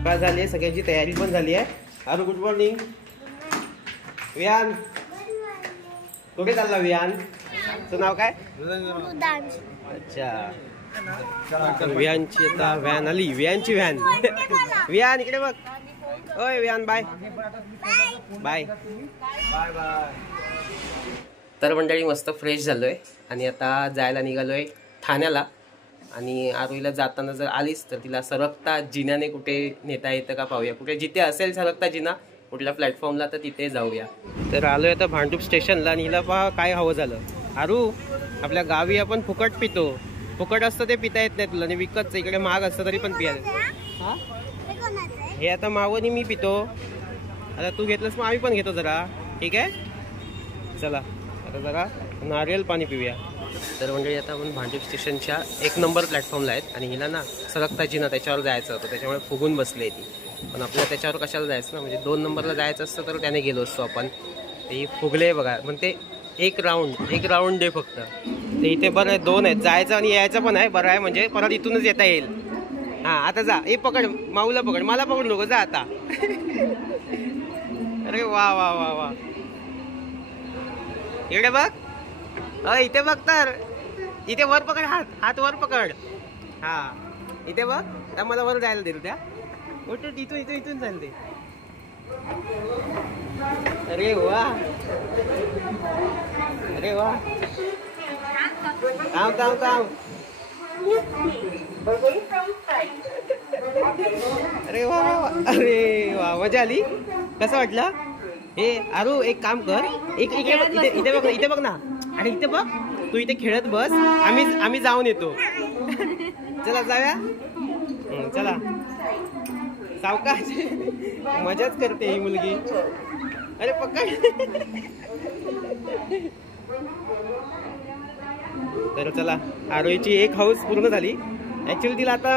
सकाळ झाली आहे, सगळ्यांची तयारी पण झाली आहे. आरू गुड मॉर्निंग. वियान कुठे चालला? वियान तुझं नाव काय? अच्छा, वियानची आता व्हॅन आली. वियानची व्हॅन. वियान इकडे बघ. ओय Viaan bye bye bye bye. तर मंडळी मस्त फ्रेश झालोय आणि आता जायला निघालोय ठाण्याला. आणि आरोहीला जाताना जर आलीच तर तिला सरकता जिन्याने कुठे नेता येतं का पाहूया. कुठे जिथे असेल सरकता जिना कुठल्या प्लॅटफॉर्मला तर तिथे जाऊया. तर आलोय आता भांडूप स्टेशनला आणि हिला पहा काय हवं झालं. आरू आपल्या गावी आपण फुकट पितो. फुकट असतं ते पिता येत नाही तुला आणि विकतचं इकडे महाग असतं तरी पण पिया. हा हे आता मावनी मी पितो. आता तू घेतलंस मग आम्ही पण घेतो जरा. ठीक आहे चला आता जरा नारियल पाणी पिऊया. तर म्हणजे आता आपण भांडूप स्टेशनच्या 1 नंबर प्लॅटफॉर्मला आहेत आणि हिला ना सरकता जिना त्याच्यावर जायचं होतं त्याच्यामुळे फुगून बसली ती. पण आपल्याला त्याच्यावर कशाला जायचं ना, म्हणजे 2 नंबरला जायचं असतं तर त्याने गेलो असतो आपण. ते फुगले बघा. पण ते एक राऊंड दे फक्त. ते इथे बरं आहे 2 आहेत, जायचं आणि यायचं पण आहे. बरं आहे म्हणजे परत इथूनच येता येईल. हा आता जा. हे पकड माऊला पकड, मला पकड नको. जा आता. अरे वा वा वा वा. इकडे बघ. इथे बघ. तर इथे वर पकड. हात वर पकड. हा इथे बघ. त्या मला वर जायला दे त्या. इथून जायला दे. अरे वा अरे वा. थांब. अरे वा अरे वा मजा आली. कसं वाटलं? हे आरू एक काम कर. इथे बघ ना. आणि इथे बघ. तू इथे खेळत बस. आम्ही जाऊन येतो. चला जाऊया. चला सावकाश. मजाच करते ही मुलगी. अरे पकड. तर चला आरोहीची एक हाऊस पूर्ण झाली. ऍक्च्युअली तिला आता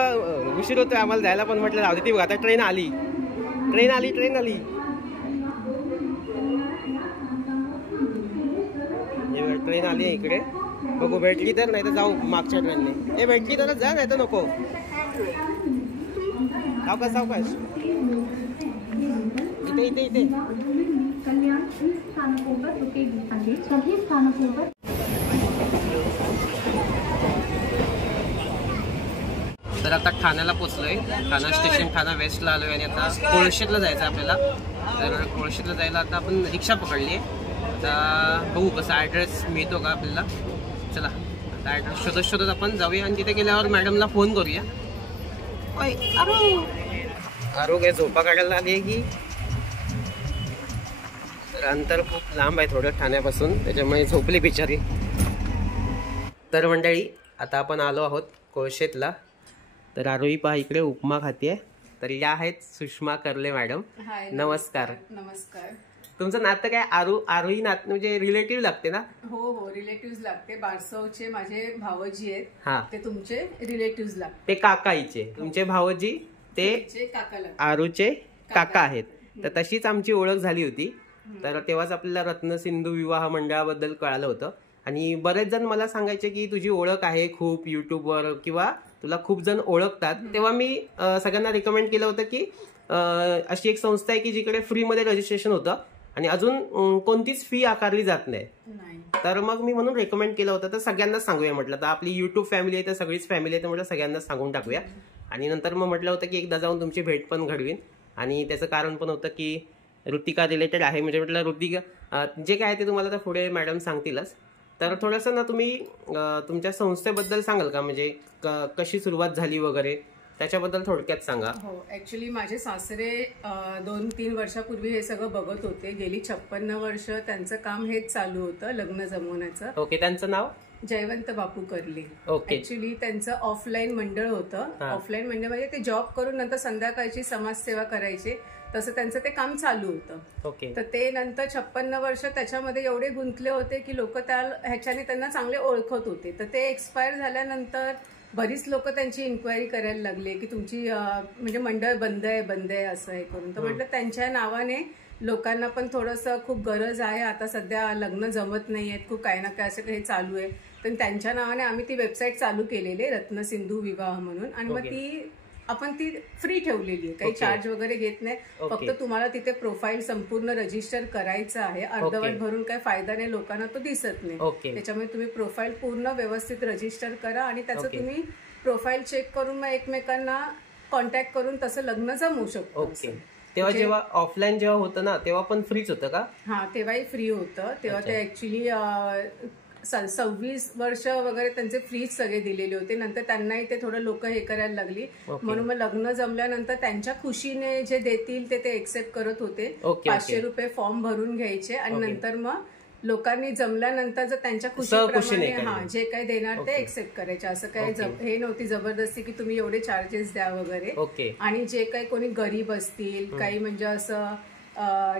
उशीर होतोय आम्हाला जायला पण म्हटलं जाऊ दे. ती आता ट्रेन आली. ट्रेन आली आहे इकडे. बघू भेटली तर, नाही तर जाऊ मागच्या ट्रेनने. हे भेटली तरच जा, नाही तर नको. सावकाश. इथे तर आता ठाण्याला पोचलोय. ठाणा स्टेशन, ठाणा वेस्टला आलोय आणि आता कोळशेतला जायचं आपल्याला. तर कोळशेतला जायला आता आपण रिक्षा पकडली आहे. आता बघू कसा ॲड्रेस मिळतो का आपल्याला. चला आता ॲड्रेस शोधत आपण जाऊया आणि तिथे गेल्यावर मॅडमला फोन करूया. आरो काय झोपा काढायला आली आहे की? तर अंतर खूप लांब आहे थोडं ठाण्यापासून, त्याच्यामुळे झोपली बिचारी. तर मंडळी आता आपण आलो आहोत कोळशेतला. तर आरोही पहा इकडे उपमा खाते. तर या आहेत सुषमा कर्ले मॅडम. नमस्कार. तुमचं नातं काय? आरोही नातं म्हणजे रिलेटिव्ह लागते ना? हो रिलेटिव्ह लागते. बारसवचे माझे भावजी आहेत. ते तुमचे रिलेटिव्ह लागते. ते काकाईचे. तुमचे भावजी ते आरूचे काका आहेत. तर तशीच आमची ओळख झाली होती. तर तेव्हाच आपल्याला रत्नसिंधू विवाह मंडळाबद्दल कळालं होतं. आणि बरेच जण मला सांगायचे की तुझी ओळख आहे खूप युट्यूबवर किंवा तुला खूप जण ओळखतात. तेव्हा मी सगळ्यांना रिकमेंड केलं होतं की अशी एक संस्था आहे की जिकडे फ्रीमध्ये रजिस्ट्रेशन होतं आणि अजून कोणतीच फी आकारली जात नाही. तर मग मी म्हणून रेकमेंड केलं होतं. तर सगळ्यांनाच सांगूया म्हटलं. तर आपली युट्यूब फॅमिली आहे तर सगळीच फॅमिली आहे तर म्हटलं सगळ्यांनाच सांगून टाकूया. आणि नंतर मग म्हटलं होतं की एकदा जाऊन तुमची भेट पण घडवीन. आणि त्याचं कारण पण होतं की ऋतिका रिलेटेड आहे. म्हणजे म्हटलं ऋतिका जे काय आहे ते तुम्हाला तर पुढे मॅडम सांगतीलच. तर थोडंसं ना तुम्ही तुमच्या संस्थेबद्दल सांगाल का? म्हणजे कशी सुरुवात झाली वगैरे त्याच्याबद्दल थोडक्यात सांगा. हो ऍक्च्युली माझे सासरे 2-3 वर्षापूर्वी हे सगळं बघत होते. गेली 56 वर्ष त्यांचं काम हेच चालू होतं, लग्न जमवण्याचं. ओके. त्यांचं नाव? जयवंत बापू कर्ले. ओके. ऍक्च्युली त्यांचं ऑफलाईन मंडळ होतं. ऑफलाईन मंडळ म्हणजे ते जॉब करून नंतर संध्याकाळची समाजसेवा करायचे, तसं त्यांचं ते काम चालू होतं. ओके. तर ते नंतर 56 वर्ष त्याच्यामध्ये एवढे गुंतले होते की लोक ह्याच्याने त्यांना चांगले ओळखत होते. तर ते एक्सपायर झाल्यानंतर बरीच लोक त्यांची इन्क्वायरी करायला लागले की तुमची म्हणजे मंडळ बंद आहे असं हे करून. तर म्हटलं त्यांच्या नावाने लोकांना पण थोडंसं खूप गरज आहे. आता सध्या लग्न जमत नाहीयेत, खूप काही ना काय असं काही चालू आहे. तर त्यांच्या नावाने आम्ही ती वेबसाईट चालू केलेली रत्नसिंधू विवाह म्हणून. आणि मग ती आपण ती फ्री ठेवलेली आहे, काही चार्ज वगैरे घेत नाही. फक्त तुम्हाला तिथे प्रोफाईल संपूर्ण रजिस्टर करायचं आहे. अर्धवट भरून काही फायदा नाही, लोकांना तो दिसत नाही. त्याच्यामुळे तुम्ही प्रोफाईल पूर्ण व्यवस्थित रजिस्टर करा आणि त्याचं तुम्ही प्रोफाईल चेक करून मग एकमेकांना कॉन्टॅक्ट करून तसं लग्न जमवू शकतो. तेव्हा जेव्हा ऑफलाईन जेव्हा होतं ना तेव्हा पण फ्रीच होतं का? हा, तेव्हाही फ्री होतं. तेव्हा ते ऍक्च्युली 26 वर्ष वगैरे त्यांचे फ्रीज सगळे दिलेले होते. नंतर त्यांनाही ते थोडं लोक हे करायला लागली, म्हणून मग लग्न जमल्यानंतर त्यांच्या खुशीने जे देतील ते एक्सेप्ट करत होते. 500 रुपये फॉर्म भरून घ्यायचे आणि नंतर मग लोकांनी जमल्यानंतर जर त्यांच्या खुशीप्रमाणे जे काही देणार ते एक्सेप्ट करायचे. असं काही हे नव्हती जबरदस्ती की तुम्ही एवढे चार्जेस द्या वगैरे. आणि जे काही कोणी गरीब असतील, काही म्हणजे असं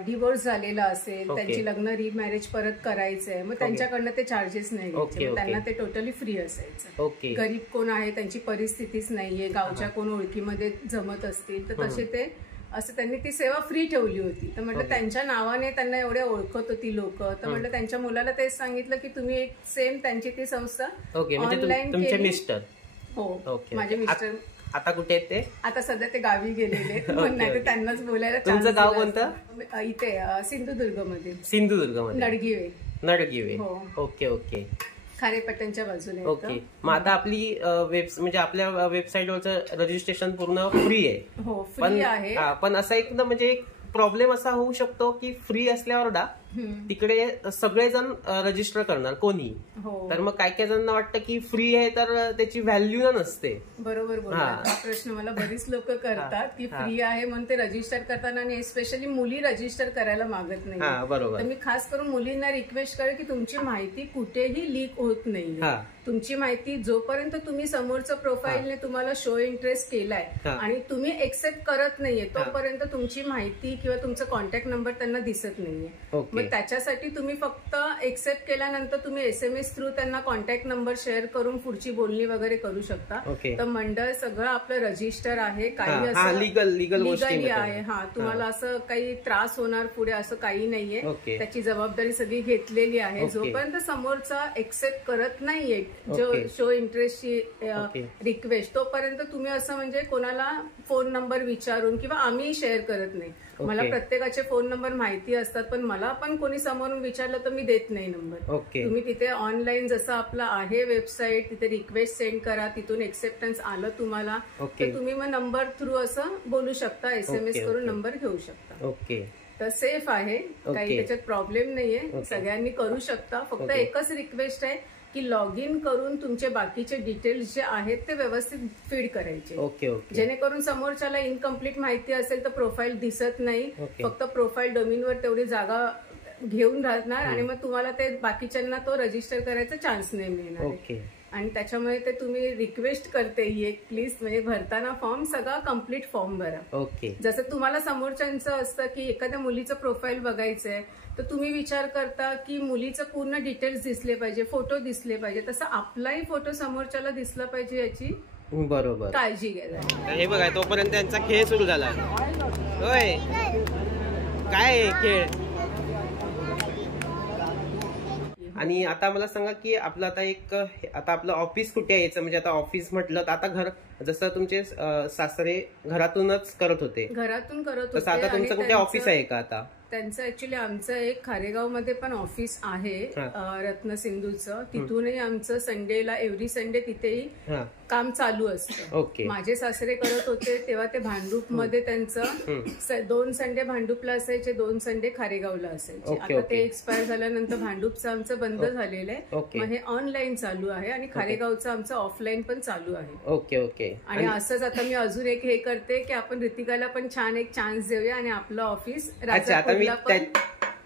डिवोर्स झालेला असेल, त्यांची लग्न रिमॅरेज परत करायचंय, मग त्यांच्याकडनं ते चार्जेस नाही घ्यायचे, त्यांना ते टोटली फ्री असायचं. गरीब कोण आहे, त्यांची परिस्थितीच नाहीये, गावच्या कोण ओळखीमध्ये जमत असतील तर तसे ते असं त्यांनी ती सेवा फ्री ठेवली होती. तर म्हटलं त्यांच्या नावाने त्यांना एवढे ओळखत होती लोक, तर म्हटलं त्यांच्या मुलाला तेच सांगितलं की तुम्ही एक सेम त्यांची ती संस्था ऑनलाईन केली. हो, माझे मिस्टर आता कुठे आहेत ते? आता सध्या ते गावी गेलेले, नाही त्यांनाच बोलायला. तुमचं गाव कोणतं? इथे सिंधुदुर्ग मध्ये. नडगिवे. ओके. खारेपटणच्या बाजूने. ओके. मग आता आपली म्हणजे आपल्या वेबसाईटवरचं रजिस्ट्रेशन पूर्ण फ्री आहे? हो, फ्री आहे. पण असा एक म्हणजे एक प्रॉब्लेम असा होऊ शकतो की फ्री असल्यावर तिकडे सगळेजण रजिस्टर करणार कोणी, तर मग काही जणांना वाटतं की फ्री आहे तर त्याची व्हॅल्यू नसते. बरोबर बोलला. हा प्रश्न मला बरीच लोक करतात की फ्री आहे म्हणून ते रजिस्टर करताना, आणि स्पेशली मुली रजिस्टर करायला मागत नाही. बरोबर. तर मी खास करून मुलींना रिक्वेस्ट करेन की तुमची माहिती कुठेही लीक होत नाही. तुमची माहिती जोपर्यंत तुम्ही समोरचं प्रोफाईलने तुम्हाला शो इंटरेस्ट केलाय आणि तुम्ही एक्सेप्ट करत नाहीये तोपर्यंत तुमची माहिती किंवा तुमचा कॉन्टॅक्ट नंबर त्यांना दिसत नाहीये. मग त्याच्यासाठी तुम्ही फक्त एक्सेप्ट केल्यानंतर तुम्ही SMS थ्रू त्यांना कॉन्टॅक्ट नंबर शेअर करून पुढची बोलणी वगैरे करू शकता. तर मंडळ सगळं आपलं रजिस्टर आहे, काही असं लिगली आहे. तुम्हाला असं काही त्रास होणार पुढे असं काही नाहीये. त्याची जबाबदारी सगळी घेतलेली आहे. जोपर्यंत समोरचा एक्सेप्ट करत नाहीये जो शो इंटरेस्टची रिक्वेस्ट, तोपर्यंत तुम्ही असं म्हणजे कोणाला फोन नंबर विचारून किंवा आम्ही शेअर करत नाही. मला प्रत्येकाचे फोन नंबर माहिती असतात, पण मला पण कोणी समोरून विचारलं तर मी देत नाही नंबर. तुम्ही तिथे ऑनलाईन जसं आपलं आहे वेबसाईट, तिथे रिक्वेस्ट सेंड करा, तिथून एक्सेप्टन्स आलं तुम्हाला तर तुम्ही मग नंबर थ्रू असं बोलू शकता, SMS करून नंबर घेऊ शकता. तर सेफ आहे, काही त्याच्यात प्रॉब्लेम नाहीये, सगळ्यांनी करू शकता. फक्त एकच रिक्वेस्ट आहे की लॉग इन करून तुमचे बाकीचे डिटेल्स जे आहेत ते व्यवस्थित फीड करायचे, जेणेकरून समोरच्याला इनकम्प्लीट माहिती असेल तर प्रोफाईल दिसत नाही, फक्त प्रोफाईल डोमेनवर तेवढी जागा घेऊन राहणार आणि मग तुम्हाला ते बाकीच्यांना तो रजिस्टर करायचा चान्स नाही मिळणार. आणि त्याच्यामुळे ते तुम्ही रिक्वेस्ट करते ही एक प्लीज, म्हणजे भरताना फॉर्म सगळा कम्प्लीट फॉर्म भरा. जसं तुम्हाला समोरच्यांचं असतं की एखाद्या मुलीचं प्रोफाईल बघायचंय तर तुम्ही विचार करता की मुलीचं पूर्ण डिटेल्स दिसले पाहिजे, फोटो दिसले पाहिजे, तसं आपलाही फोटो समोरच्याला दिसला पाहिजे याची बरोबर काळजी घ्या. हे बघा तोपर्यंत त्यांचा खेळ सुरू झाला. होय, काय खेळ? आणि आता मला सांगा की आपलं आता आपलं ऑफिस कुठे यायचं, म्हणजे आता ऑफिस म्हटलं तर आता घर, जसं तुमचे सासरे घरातूनच करत होते, तसं आता तुमचं कुठे ऑफिस आहे का? आता त्यांचं ऍक्च्युली आमचं एक खारेगाव मध्ये पण ऑफिस आहे रत्नसिंधूचं, तिथूनही आमचं संडेला एव्हरी संडे तिथेही काम चालू असतं. माझे सासरे करत होते तेव्हा ते भांडूप मध्ये त्यांचं 2 संडे भांडूपला असायचे, 2 संडे खारेगावला असायचे. आता ते एक्सपायर झाल्यानंतर भांडूपचं आमचं बंद झालेलं आहे, मग हे ऑनलाईन चालू आहे आणि खारेगावचं आमचं ऑफलाईन पण चालू आहे. आणि असंच आता मी अजून एक हे करते की आपण ऋतिकाला पण छान एक चान्स देऊया आणि आपलं ऑफिस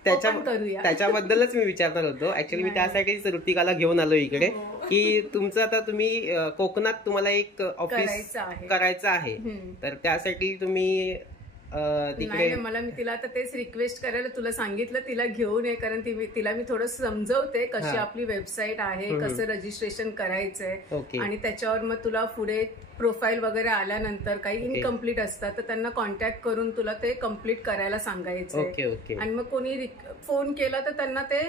त्याच्याबद्दलच मी विचारणार होतो. ऍक्च्युअली मी त्यासाठीच ऋतिकाला घेऊन आलो इकडे की तुमचं आता तुम्ही कोकणात तुम्हाला एक ऑफिस करायचं आहे, तर त्यासाठी तुम्ही नाही, मला मी तिला आता तेच रिक्वेस्ट करायला तुला सांगितलं तिला घेऊन ये, कारण तिला मी थोडं समजवते कशी आपली वेबसाईट आहे, कसं रजिस्ट्रेशन करायचंय आणि त्याच्यावर मग तुला पुढे प्रोफाईल वगैरे आल्यानंतर काही इनकम्प्लीट असतात तर त्यांना कॉन्टॅक्ट करून तुला ते कम्प्लीट करायला सांगायचंय. आणि मग कोणी फोन केला तर त्यांना ते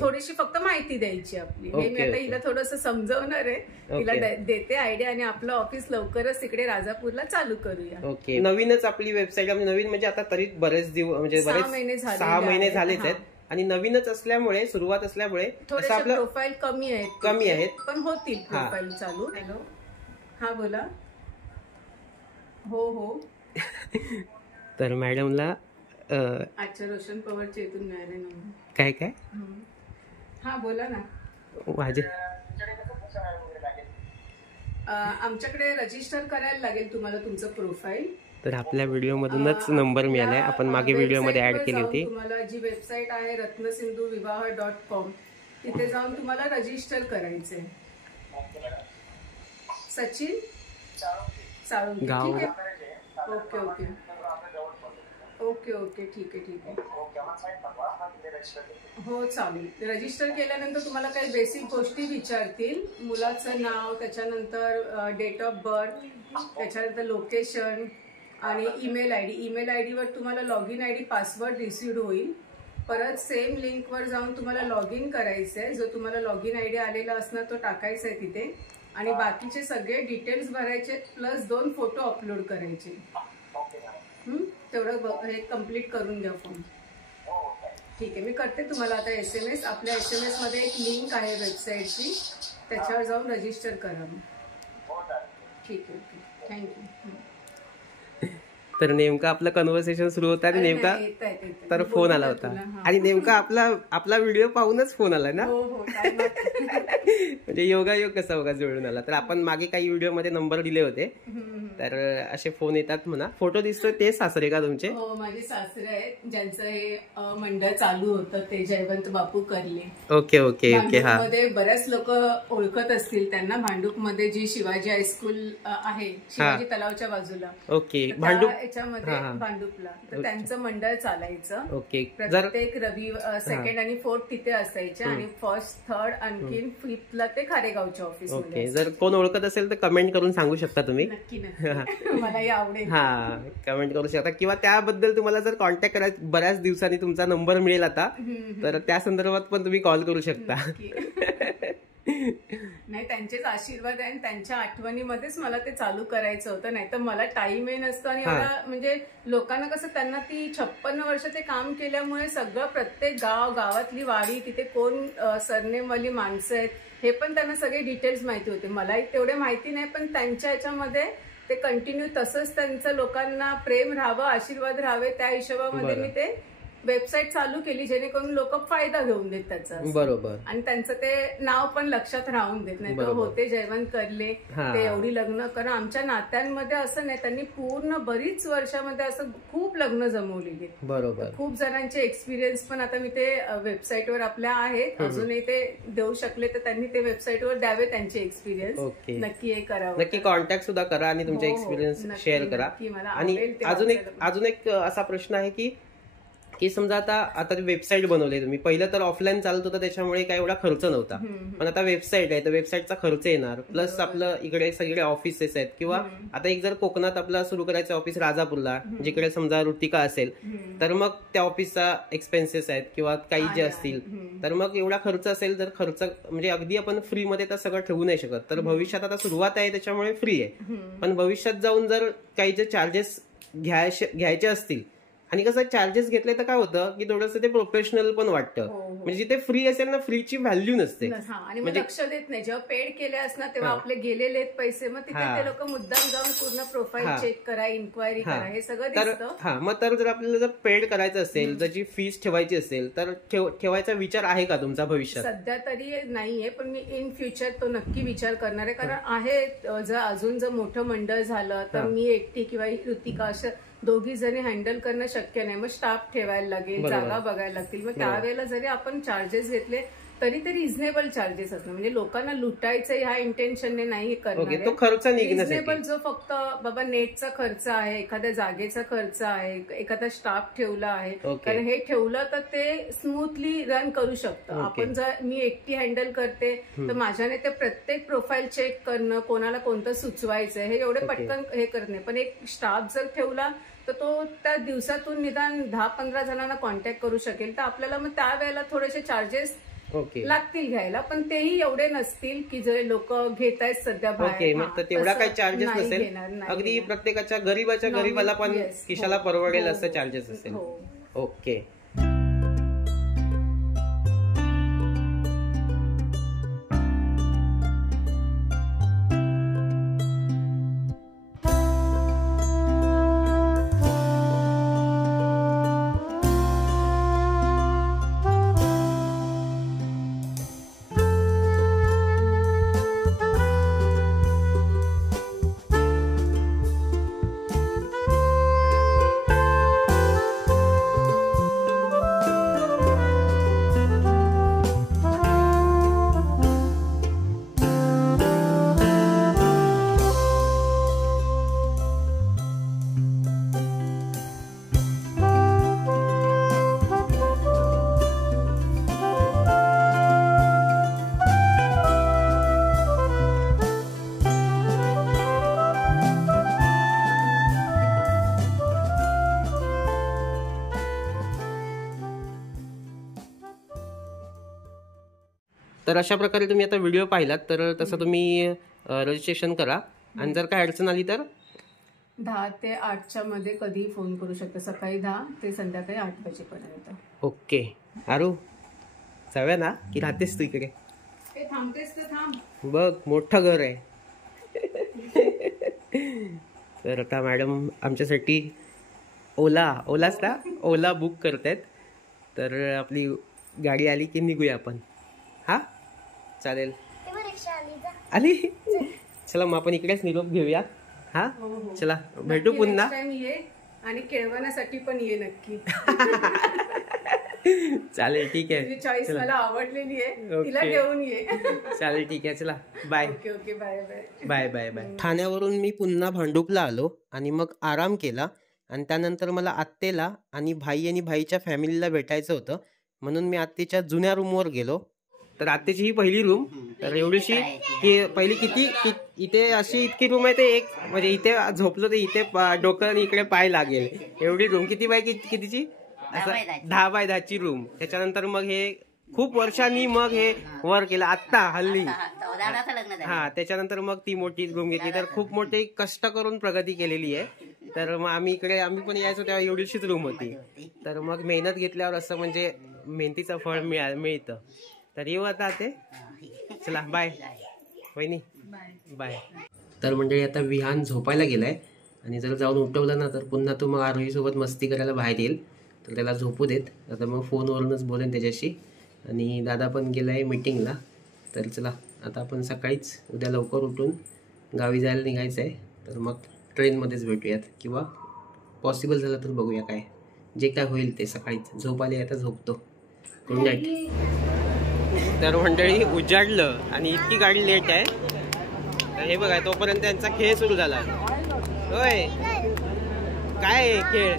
थोडीशी फक्त माहिती द्यायची आपली. हे मी आता हिला थोडंसं समजवणार आहे, तिला देते आयडिया, आणि आपलं ऑफिस लवकरच तिकडे राजापूरला चालू करूया. ओके. नवीनच आपली वेबसाईट, नवीन म्हणजे आता तरी बरेच दिवस म्हणजे 6 महिने झालेच आहेत, आणि नवीनच असल्यामुळे, सुरुवात असल्यामुळे थोडेसे आपलं प्रोफाईल कमी आहेत, पण होतील प्रोफाईल चालू. हॅलो, हा बोला. हो. तर मॅडमला अच्छा रोशन पवारच्या इथून मिळाले नंबर. काय हा बोला ना. माझे आमच्याकडे रजिस्टर करायला लागेल तुम्हाला तुमचं प्रोफाईल. तर आपल्या व्हिडिओ मधूनच नंबर मिळालाय, आपण मागे व्हिडिओ मध्ये ऍड केली होती. तुम्हाला जी वेबसाईट आहे रत्नसिंधुविवाह.com, तिथे जाऊन तुम्हाला रजिस्टर करायचंय. सचिन साळुंखे, ठीक आहे. ओके, ठीक आहे. हो चालेल. रजिस्टर केल्यानंतर तुम्हाला काही बेसिक गोष्टी विचारतील, मुलाचं नाव, त्याच्यानंतर डेट ऑफ बर्थ, त्याच्यानंतर लोकेशन आणि ईमेल आय डी वर तुम्हाला log in ID password received होईल. परत सेम लिंकवर जाऊन तुम्हाला लॉग इन करायचं आहे. जो तुम्हाला लॉग इन ID आलेला असणार तो टाकायचा आहे तिथे, आणि बाकीचे सगळे डिटेल्स भरायचे, प्लस 2 फोटो अपलोड करायचे. तेवढं हे कम्प्लीट करून घ्या फॉर्म. ठीक आहे, मी करते तुम्हाला आता SMS. आपल्या SMS मध्ये एक लिंक आहे वेबसाईटची, त्याच्यावर जाऊन रजिस्टर करा. ठीक आहे, ओके, थँक्यू. तर नेमका आपलं कन्व्हर्सेशन सुरू होता आणि नेमका तर फोन आला होता, आणि नेमका आपला व्हिडिओ पाहूनच फोन आला ना. म्हणजे योगायोग कसा बघा जुळून आला. तर आपण मागे काही व्हिडिओ मध्ये नंबर दिले होते, तर असे फोन येतात म्हणा. फोटो दिसतोय ते सासरे का तुमचे? हो, माझे सासरे आहेत, ज्यांचं हे मंडळ चालू होतं, ते जयवंत बापू करले. ओके. हा, मध्ये बऱ्याच लोक ओळखत असतील त्यांना. भांडूप मध्ये जी शिवाजी हायस्कूल आहे, शिवाजी तलावच्या बाजूला. ओके, भांडूप याच्यामध्ये भांडुपला, तर त्यांचं मंडळ चालायचं. ओके. प्रत्येक रवी 2nd आणि 4th तिथे असायचे, आणि 1st, 3rd आणखी 5thला ते खारेगावच्या ऑफिस. ओके. जर कोण ओळखत असेल तर कमेंट करून सांगू शकता तुम्ही. नक्की मलाही आवडेल. हा, कमेंट करू शकता, किंवा त्याबद्दल तुम्हाला जर कॉन्टॅक्ट करायचं, बऱ्याच दिवसांनी तुमचा नंबर मिळेल आता, तर त्या संदर्भात पण तुम्ही कॉल करू शकता. नाही, त्यांचेच आशीर्वाद आहे, आणि त्यांच्या आठवणीमध्येच मला ते चालू करायचं होतं. नाही तर मला टाइमही नसतो, आणि एवढा म्हणजे लोकांना कसं, त्यांना ती 56 वर्ष ते काम केल्यामुळे सगळं प्रत्येक गावातली वाडी, तिथे कोण सरनेमवाली माणसं आहेत हे पण त्यांना सगळे डिटेल्स माहिती होते. मलाही तेवढे माहिती नाही, पण त्यांच्या ह्याच्यामध्ये ते कंटिन्यू तसंच त्यांचं लोकांना प्रेम राहावं, आशीर्वाद राहावे, त्या हिशोबामध्ये मी ते वेबसाईट चालू केली, जेणेकरून लोक फायदा घेऊन देत त्याचा. बरोबर. आणि त्यांचं ते नाव पण लक्षात राहून देत नाही. तर होते जयवंत करले, ते एवढी लग्न, कारण आमच्या नात्यांमध्ये असं नाही, त्यांनी पूर्ण बरीच वर्षामध्ये असं खूप लग्न जमवलेली. बरोबर. खूप जणांचे एक्सपिरियन्स पण आता मी ते वेबसाईटवर आपल्या आहेत, अजूनही ते देऊ शकले तर त्यांनी ते वेबसाईटवर द्यावे त्यांचे एक्सपिरियन्स. नक्की हे करावं, नक्की कॉन्टॅक्ट सुद्धा करा आणि तुमचे एक्सपिरियन्स शेअर करा. आणि अजून एक असा प्रश्न आहे की समजा आता वेबसाईट बनवली तुम्ही, पहिलं तर ऑफलाईन चालत होतं, त्याच्यामुळे काही एवढा खर्च नव्हता, पण आता वेबसाईट आहे तर वेबसाईटचा खर्च येणार, प्लस आपलं इकडे सगळे ऑफिसेस आहेत, किंवा आता एक जर कोकणात आपला सुरू करायचं ऑफिस राजापूरला, जिकडे समजा ऋतिका असेल, तर मग त्या ऑफिसचा एक्सपेन्सेस आहेत किंवा काही जे असतील, तर मग एवढा खर्च असेल, तर खर्च म्हणजे अगदी आपण फ्री मध्ये तर सगळं ठेवू नाही शकत. तर भविष्यात आता सुरुवात आहे त्याच्यामुळे फ्री आहे, पण भविष्यात जाऊन जर काही जे चार्जेस घ्यायचे असतील, आणि कसं चार्जेस घेतले तर काय होतं की थोडंसं ते प्रोफेशनल पण वाटतं. म्हणजे जिथे फ्री असेल ना, फ्रीची व्हॅल्यू नसते, आणि लक्ष देत नाही. जेव्हा पेड केले असणार तेव्हा आपले गेलेले पैसे, मग तिथे ते लोक मुद्दाम जाऊन पूर्ण प्रोफाईल चेक करा, इन्क्वायरी करा, हे सगळं दिसतं. मग तर जर आपल्याला जर पेड करायचं असेल, त्याची फीस ठेवायची असेल, तर ठेवायचा विचार आहे का तुमचा भविष्यात? सध्या तरी नाहीये, पण मी इन फ्युचर तो नक्की विचार करणार आहे. कारण आहे, जर अजून जर मोठं मंडळ झालं तर मी एकटी किंवा ऋतिका असं दोघी जणी हँडल करणं शक्य नाही. मग स्टाफ ठेवायला लागेल, जागा बघायला लागतील. मग त्यावेळेला जरी आपण चार्जेस घेतले तरी ते रिझनेबल चार्जेस असणं, म्हणजे लोकांना लुटायचं ह्या इंटेन्शनने नाही करणार. तो खर्च निघण्यासाठी रिझनेबल जो फक्त बाबा नेटचा खर्च आहे, एखाद्या जागेचा खर्च आहे, एखादा स्टाफ ठेवला आहे, कारण हे ठेवलं तर ते स्मूथली रन करू शकतं. आपण जर मी एकटी हँडल करते तर माझ्याने ते प्रत्येक प्रोफाईल चेक करणं, कोणाला कोणतं सुचवायचं हे एवढे पटकन हे करत नाही. पण एक स्टाफ जर ठेवला तर तो त्या दिवसातून निदान 10-15 जणांना कॉन्टॅक्ट करू शकेल. तर आपल्याला मग त्यावेळेला थोडेसे चार्जेस लागतील घ्यायला, पण तेही एवढे नसतील की जे लोक घेत आहेत सध्या बाहेर. मग तेवढा काही चार्जेस नसेल, अगदी प्रत्येकाच्या गरीबाला पण खिशाला परवडेल असं चार्जेस असेल. ओके. तर अशा प्रकारे तुम्ही आता व्हिडिओ पाहिलात, तर तसं तुम्ही रजिस्ट्रेशन करा. आणि जर काय अडचण आली तर 10 ते 8च्या मध्ये कधीही फोन करू शकता, सकाळी 10 ते संध्याकाळी 8 वाजेपर्यंत. ओके. आरू जाऊया ना की राहतेस तू इकडे? थांबतेस तर थांब, बघ मोठं घर आहे. तर आता मॅडम आमच्यासाठी ओला बुक करतायत. तर आपली गाडी आली की निघूया आपण. हा चालेल. आली. चला मग आपण इकडेच निरोप घेऊया. हा चला भेटू पुन्हा. आणि केळवण्यासाठी पण ये नक्की. चालेल ठीक आहे. चॉईस मला आवडलेली आहे, तिला घेऊन ये. चालेल ठीक आहे. चला bye. Okay bye bye bye bye bye. ठाण्यावरून मी पुन्हा भांडुपला आलो आणि मग आराम केला. आणि त्यानंतर मला आत्तेला आणि भाई आणि भाईच्या फॅमिलीला भेटायचं होतं, म्हणून मी आत्तेच्या जुन्या रूमवर गेलो. तर आत्तेची ही पहिली रूम. तर एवढीशी की पहिली किती इथे अशी इतकी रूम आहे, ते एक म्हणजे इथे झोपलो तर इथे डोकं आणि इकडे पाय लागेल एवढी रूम. किती बाय कितीची? असं 10 बाय 10ची रूम. त्याच्यानंतर मग हे खूप वर्षांनी मग हे वर केलं आत्ता हल्ली. हा त्याच्यानंतर मग ती मोठी रूम घेतली. तर खूप मोठी कष्ट करून प्रगती केलेली आहे. तर मग आम्ही पण यायचो तेव्हा एवढीशीच रूम होती. तर मग मेहनत घेतल्यावर असं म्हणजे मेहनतीचं फळ मिळतं. तर येऊ आता ते. चला बाय वहिनी. बाय. तर म्हणजे आता विहान झोपायला गेलाय आणि जर जाऊन उठवलं ना तर पुन्हा तो मग आरोही सोबत मस्ती करायला बाहेर येईल. तर त्याला झोपू देत. आता मग फोनवरूनच बोलेन त्याच्याशी. आणि दादा पण गेलाय मीटिंगला. तर चला आता आपण सकाळीच उद्या लवकर उठून गावी जायला निघायचं आहे. तर मग ट्रेनमध्येच भेटूयात किंवा पॉसिबल झालं तर बघूया काय जे काय होईल ते. सकाळीच झोप आली आता झोपतो. Good night. तर मंडळी उजाडलं आणि इतकी गाडी लेट आहे. तर हे बघा तोपर्यंत त्यांचा खेळ सुरू झाला. होय काय खेळ?